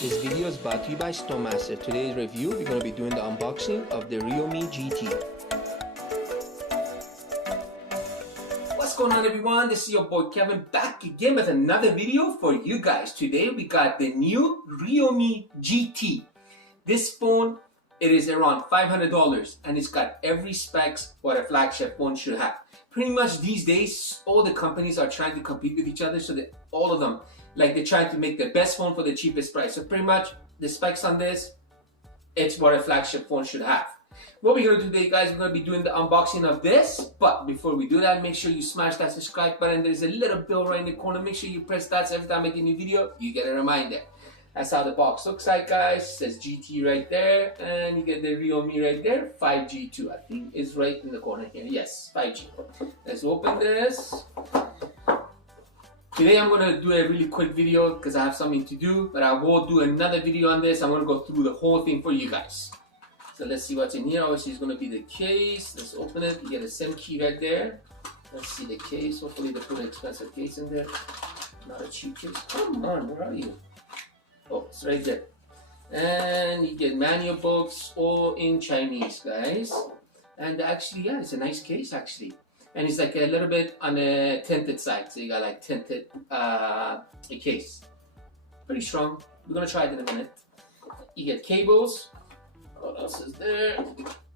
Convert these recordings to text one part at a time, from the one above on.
This video is brought to you by Stonemaster. Today's review, we're going to be doing the unboxing of the REALME GT. What's going on, everyone? This is your boy Kevin back again with another video for you guys. Today we got the new REALME GT. This phone, it is around $500 and it's got every specs what a flagship phone should have. Pretty much these days, all the companies are trying to compete with each other, so that all of them, like, they're trying to make the best phone for the cheapest price. So pretty much the specs on this, it's what a flagship phone should have. What we're gonna do today, guys, we're gonna be doing the unboxing of this. But before we do that, make sure you smash that subscribe button. There's a little bell right in the corner. Make sure you press that, so every time I make a new video, you get a reminder. That's how the box looks like, guys. It says GT right there, and you get the REALME right there. 5G too, I think, is right in the corner here. Yes, 5G. Let's open this. Today I'm going to do a really quick video because I have something to do, but I will do another video on this. I'm going to go through the whole thing for you guys. So let's see what's in here. Obviously, it's going to be the case. Let's open it. You get a SIM key right there. Let's see the case. Hopefully they put an expensive case in there. Not a cheap case. Come on, where are you? Oh, it's right there. And you get manual books, all in Chinese, guys. And actually, yeah, it's a nice case, actually. And it's like a little bit on the tinted side. So you got like tinted case. Pretty strong. We're gonna try it in a minute. You get cables. What else is there?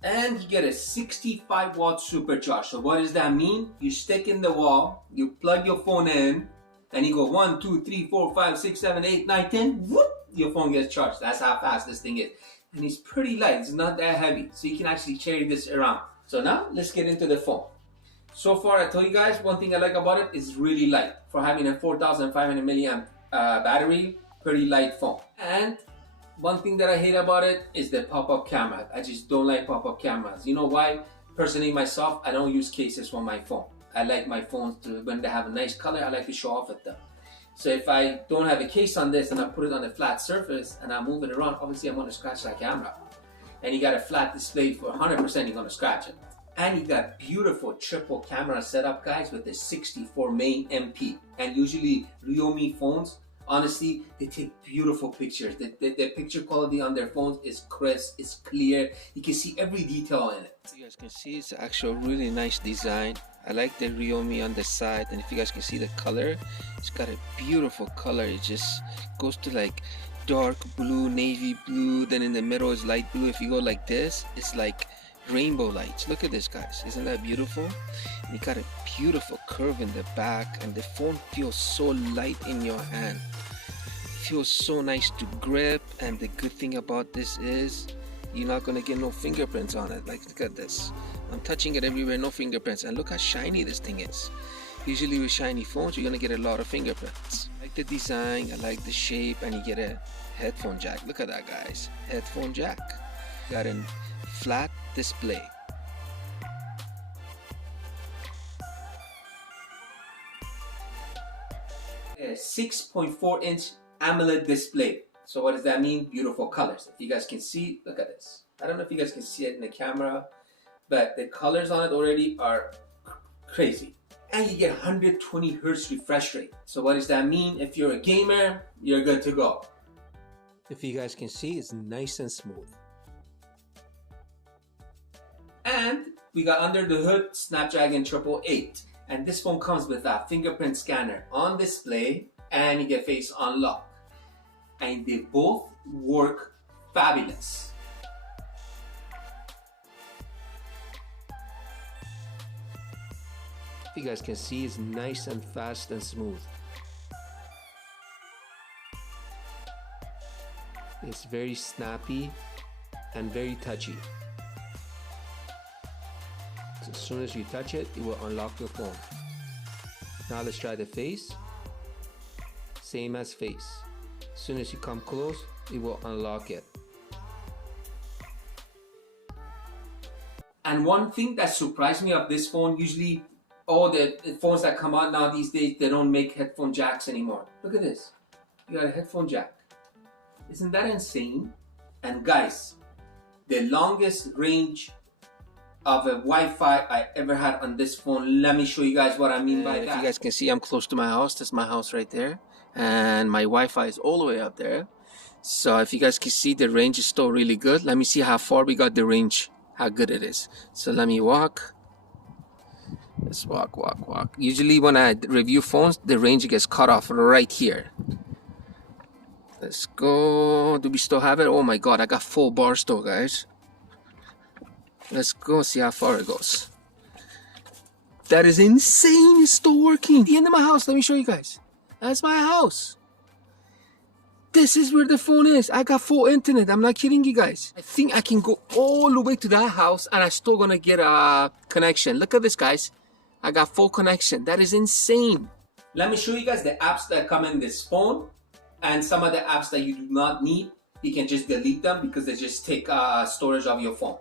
And you get a 65-watt supercharge. So what does that mean? You stick in the wall, you plug your phone in, and you go 1, 2, 3, 4, 5, 6, 7, 8, 9, 10. Whoop! Your phone gets charged. That's how fast this thing is. And it's pretty light. It's not that heavy. So you can actually carry this around. So now let's get into the phone. So far, I told you guys, one thing I like about it is really light. For having a 4,500 milliamp battery, pretty light phone. And one thing that I hate about it is the pop-up camera. I just don't like pop-up cameras. You know why? Personally, myself, I don't use cases for my phone. I like my phones to, when they have a nice color, I like to show off with them. So if I don't have a case on this and I put it on a flat surface and I move it around, obviously I'm going to scratch that camera. And you got a flat display for 100%, you're going to scratch it. And you got beautiful triple camera setup, guys, with the 64 main MP. And usually REALME phones, honestly, they take beautiful pictures. The picture quality on their phones is crisp, it's clear. You can see every detail in it. You guys can see it's actual really nice design. I like the REALME on the side, and if you guys can see the color, it's got a beautiful color. It just goes to like dark blue, navy blue, then in the middle is light blue. If you go like this, it's like rainbow lights. Look at this, guys. Isn't that beautiful? And you got a beautiful curve in the back, and the phone feels so light in your hand. It feels so nice to grip, and the good thing about this is you're not gonna get no fingerprints on it. Like, look at this. I'm touching it everywhere, no fingerprints, and look how shiny this thing is. Usually with shiny phones, you're gonna get a lot of fingerprints. I like the design, I like the shape, and you get a headphone jack. Look at that, guys. Headphone jack. Got a flat display. A 6.4-inch AMOLED display. So what does that mean? Beautiful colors. If you guys can see, look at this. I don't know if you guys can see it in the camera, but the colors on it already are crazy. And you get 120 Hertz refresh rate. So what does that mean? If you're a gamer, you're good to go. If you guys can see, it's nice and smooth. And we got under the hood Snapdragon 888. And this phone comes with a fingerprint scanner on display, and you get face unlock. And they both work fabulous. If you guys can see, it's nice and fast and smooth. It's very snappy and very touchy. So as soon as you touch it, it will unlock your phone. Now let's try the face. Same as face. As soon as you come close, it will unlock it. And one thing that surprised me of this phone, usually all the phones that come out now these days, they don't make headphone jacks anymore. Look at this. You got a headphone jack. Isn't that insane? And guys, the longest range of a Wi-Fi I ever had on this phone. Let me show you guys what I mean by that. If you guys can see, I'm close to my house. This is my house right there. And my Wi-Fi is all the way up there. So if you guys can see, the range is still really good. Let me see how far we got the range, how good it is. So let me walk. Let's walk. Usually when I review phones, the range gets cut off right here. Let's go. Do we still have it? Oh my god, I got full bar still, guys. Let's go see how far it goes. That is insane. It's still working. The end of my house. Let me show you guys. That's my house. This is where the phone is. I got full internet. I'm not kidding you guys. I think I can go all the way to that house and I'm still gonna get a connection. Look at this, guys. I got full connection. That is insane. Let me show you guys the apps that come in this phone, and some of the apps that you do not need, you can just delete them because they just take storage of your phone.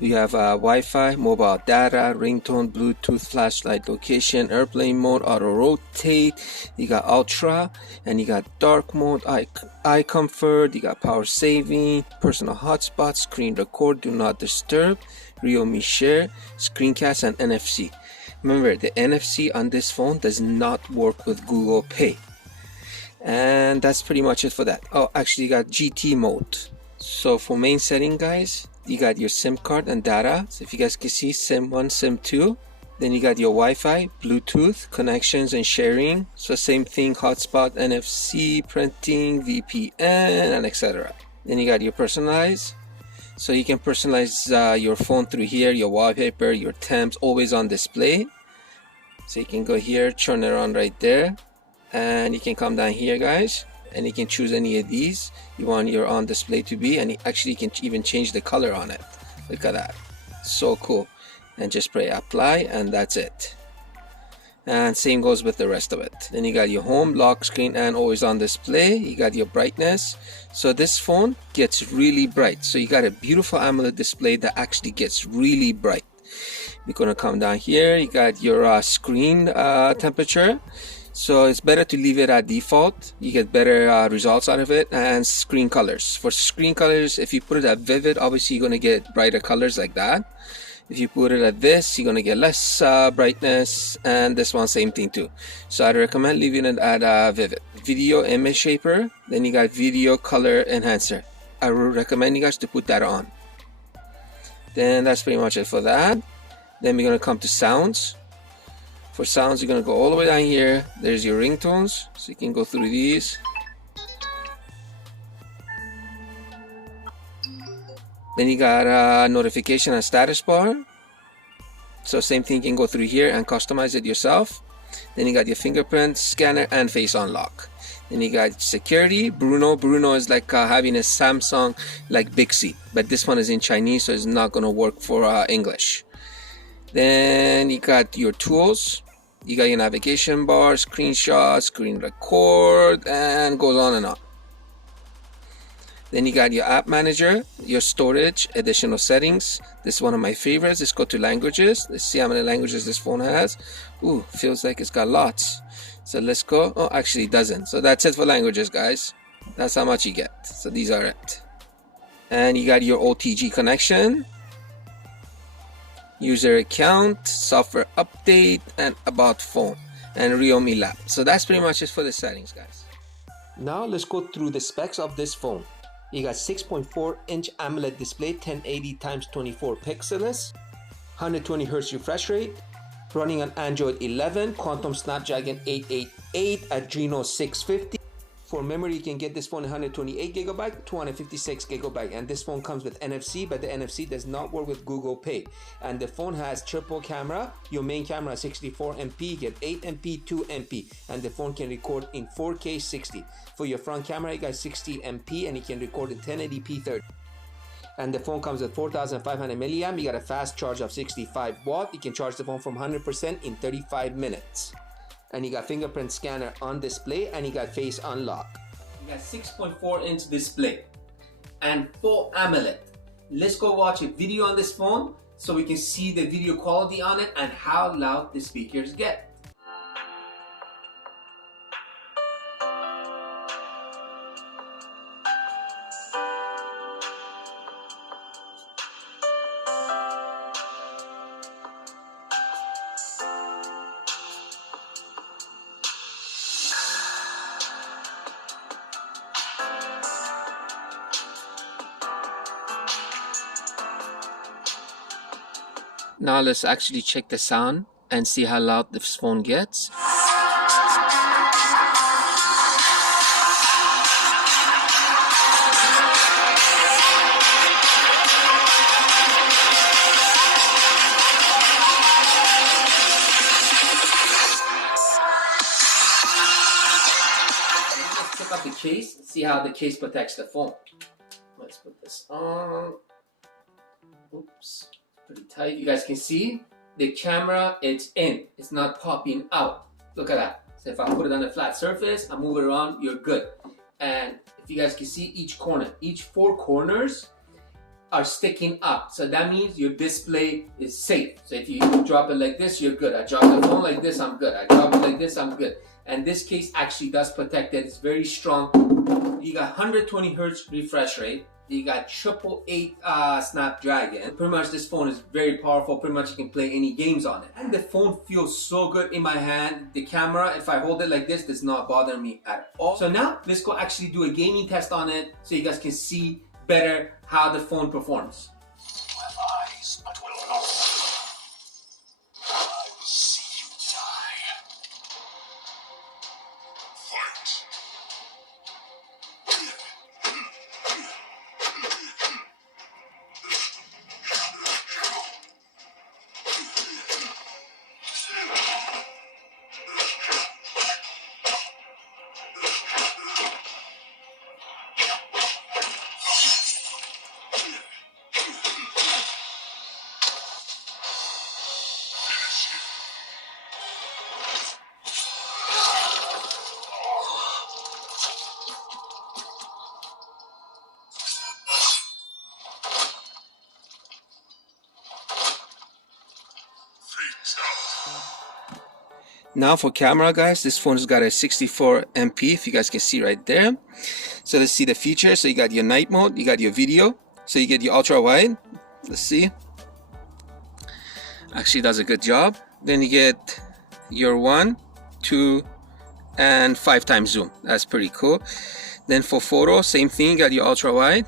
We have Wi-Fi, mobile data, ringtone, Bluetooth, flashlight, location, airplane mode, auto rotate. You got ultra, and you got dark mode, eye comfort. You got power saving, personal hotspot, screen record, do not disturb, REALME share, screencast, and NFC. Remember, the NFC on this phone does not work with Google Pay. And that's pretty much it for that. Oh, actually, you got GT mode. So for main setting, guys, you got your SIM card and data. So if you guys can see, SIM 1, SIM 2. Then you got your Wi-Fi, Bluetooth, connections and sharing. So same thing, hotspot, NFC, printing, VPN, and etc. Then you got your personalize. So you can personalize your phone through here, your wallpaper, your temps, always on display. So you can go here, turn it on right there. And you can come down here, guys, and you can choose any of these you want your on display to be, and actually you can even change the color on it. Look at that, so cool. And just press apply, and that's it. And same goes with the rest of it. Then you got your home, lock screen, and always on display. You got your brightness. So this phone gets really bright. So you got a beautiful AMOLED display that actually gets really bright. We're gonna come down here. You got your screen temperature. So it's better to leave it at default. You get better results out of it. And screen colors. For screen colors, if you put it at vivid, obviously you're gonna get brighter colors like that. If you put it at this, you're gonna get less brightness, and this one same thing too. So I'd recommend leaving it at vivid. Video image shaper, then you got video color enhancer. I would recommend you guys to put that on. Then that's pretty much it for that. Then we're gonna come to sounds. For sounds, you're gonna go all the way down here. There's your ringtones, so you can go through these. Then you got a notification and status bar. So same thing, you can go through here and customize it yourself. Then you got your fingerprint scanner and face unlock. Then you got security, Bruno. Bruno is like having a Samsung like Bixby, but this one is in Chinese, so it's not gonna work for English. Then you got your tools. You got your navigation bar, screenshot, screen record, and goes on and on. Then you got your app manager, your storage, additional settings. This is one of my favorites. Let's go to languages. Let's see how many languages this phone has. Ooh, feels like it's got lots. So let's go. Oh, actually it doesn't. So that's it for languages, guys. That's how much you get. So these are it. And you got your OTG connection, user account, software update, and about phone, and REALME lab. So that's pretty much it for the settings, guys. Now let's go through the specs of this phone. You got 6.4-inch AMOLED display, 1080 x 24 pixels, 120 Hz refresh rate, running on Android 11, Quantum Snapdragon 888, Adreno 650. For memory, you can get this phone 128 GB, 256 GB, and this phone comes with NFC, but the NFC does not work with Google Pay. And the phone has triple camera. Your main camera is 64 MP, you get 8 MP, 2 MP, and the phone can record in 4K 60. For your front camera, you got 60 MP, and you can record in 1080p 30. And the phone comes with 4,500 milliamp. You got a fast charge of 65 watt. You can charge the phone from 100% in 35 minutes. And you got fingerprint scanner on display, and you got face unlock. You got 6.4-inch display and full AMOLED. Let's go watch a video on this phone so we can see the video quality on it and how loud the speakers get. Now let's actually check the sound and see how loud this phone gets. Let's check out the case, see how the case protects the phone. Let's put this on. Oops, pretty tight. You guys can see the camera, it's in, it's not popping out. Look at that. So if I put it on a flat surface, I move it around, you're good. And if you guys can see each corner, each 4 corners are sticking up. So that means your display is safe. So if you drop it like this, you're good. I drop the phone like this, I'm good. I drop it like this, I'm good. And this case actually does protect it. It's very strong. You got 120 Hertz refresh rate. You got 888 Snapdragon. Pretty much this phone is very powerful. Pretty much you can play any games on it. And the phone feels so good in my hand. The camera, if I hold it like this, does not bother me at all. So now let's go actually do a gaming test on it so you guys can see better how the phone performs. You have eyes, but will not see. I will see you die. Fight. Now for camera, guys, this phone has got a 64 MP, if you guys can see right there. So let's see the features. So you got your night mode, you got your video, so you get your ultra wide. Let's see. Actually does a good job. Then you get your 1, 2, and 5 times zoom. That's pretty cool. Then for photo, same thing, you got your ultra wide,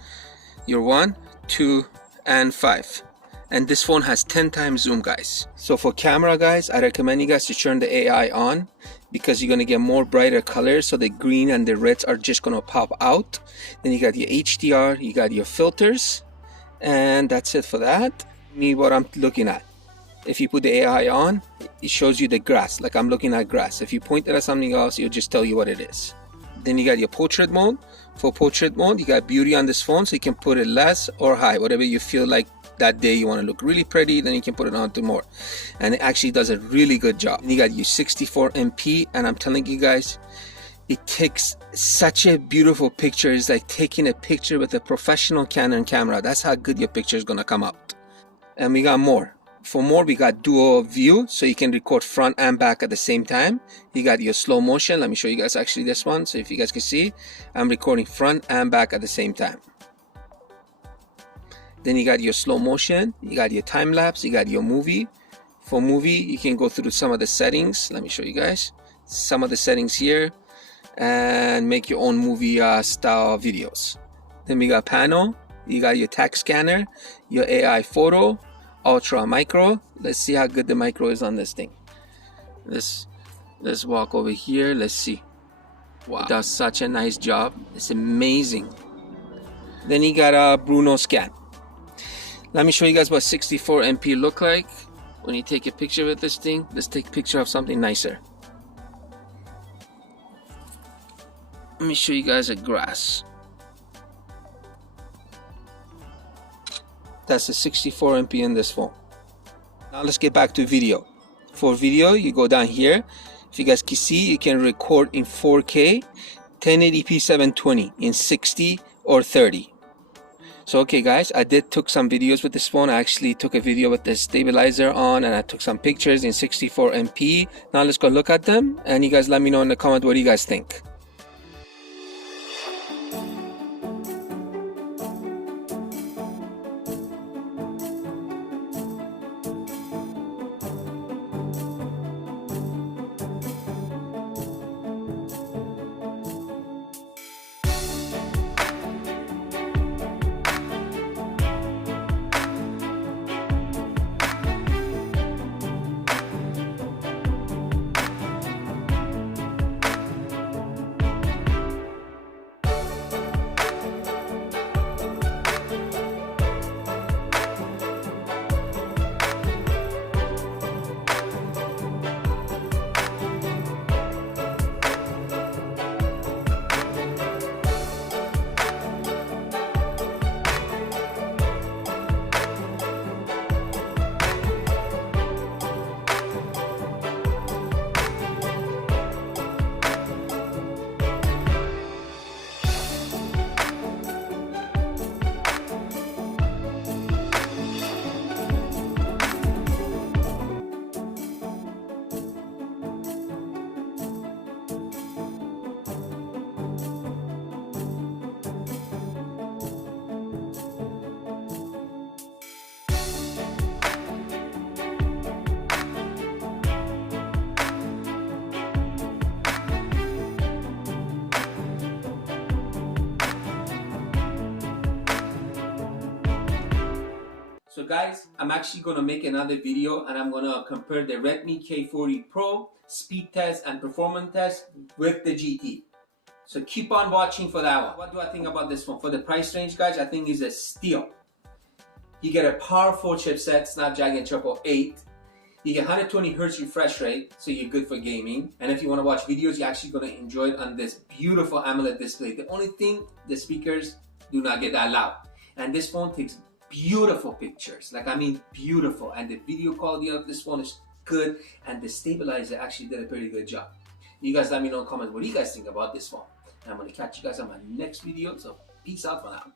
your 1, 2, and 5. And this phone has 10 times zoom, guys. So for camera, guys, I recommend you guys to turn the AI on because you're gonna get more brighter colors. So the green and the reds are just gonna pop out. Then you got your HDR, you got your filters, and that's it for that. What I'm looking at. If you put the AI on, it shows you the grass, like I'm looking at grass. If you point it at something else, it'll just tell you what it is. Then you got your portrait mode. For portrait mode, you got beauty on this phone, so you can put it less or high, whatever you feel like that day you want to look really pretty, then you can put it on to more. And it actually does a really good job. And you got your 64 MP, and I'm telling you guys, it takes such a beautiful picture. It's like taking a picture with a professional Canon camera. That's how good your picture is gonna come out. And we got more. For more, we got dual view, so you can record front and back at the same time. You got your slow motion. Let me show you guys actually this one. So if you guys can see, I'm recording front and back at the same time. Then you got your slow motion, you got your time lapse, you got your movie. For movie, you can go through some of the settings. Let me show you guys some of the settings here and make your own movie style videos. Then we got panel, you got your text scanner, your AI photo, ultra micro. Let's see how good the micro is on this thing. Let's walk over here. Let's see. Wow, it does such a nice job. It's amazing. Then you got a Bruno scan. Let me show you guys what 64 MP look like when you take a picture with this thing. Let's take a picture of something nicer. Let me show you guys a grass. That's a 64 MP in this phone. Now let's get back to video. For video, you go down here. If you guys can see, you can record in 4K, 1080p 720 in 60 or 30. So okay guys, I took some videos with this phone. I actually took a video with the stabilizer on, and I took some pictures in 64 MP. Now let's go look at them, and you guys let me know in the comment what do you guys think. guys, I'm actually going to make another video and I'm going to compare the Redmi K40 Pro speed test and performance test with the GT. So keep on watching for that one. What do I think about this one? For the price range, guys, I think it's a steal. You get a powerful chipset, Snapdragon 888. You get 120 Hz refresh rate, so you're good for gaming. And if you want to watch videos, you're actually going to enjoy it on this beautiful AMOLED display. The only thing, the speakers do not get that loud. And this phone takes beautiful pictures, like I mean beautiful. And the video quality of this one is good, and the stabilizer actually did a pretty good job. You guys let me know in the comments what you guys think about this phone. And I'm going to catch you guys on my next video, so peace out for now.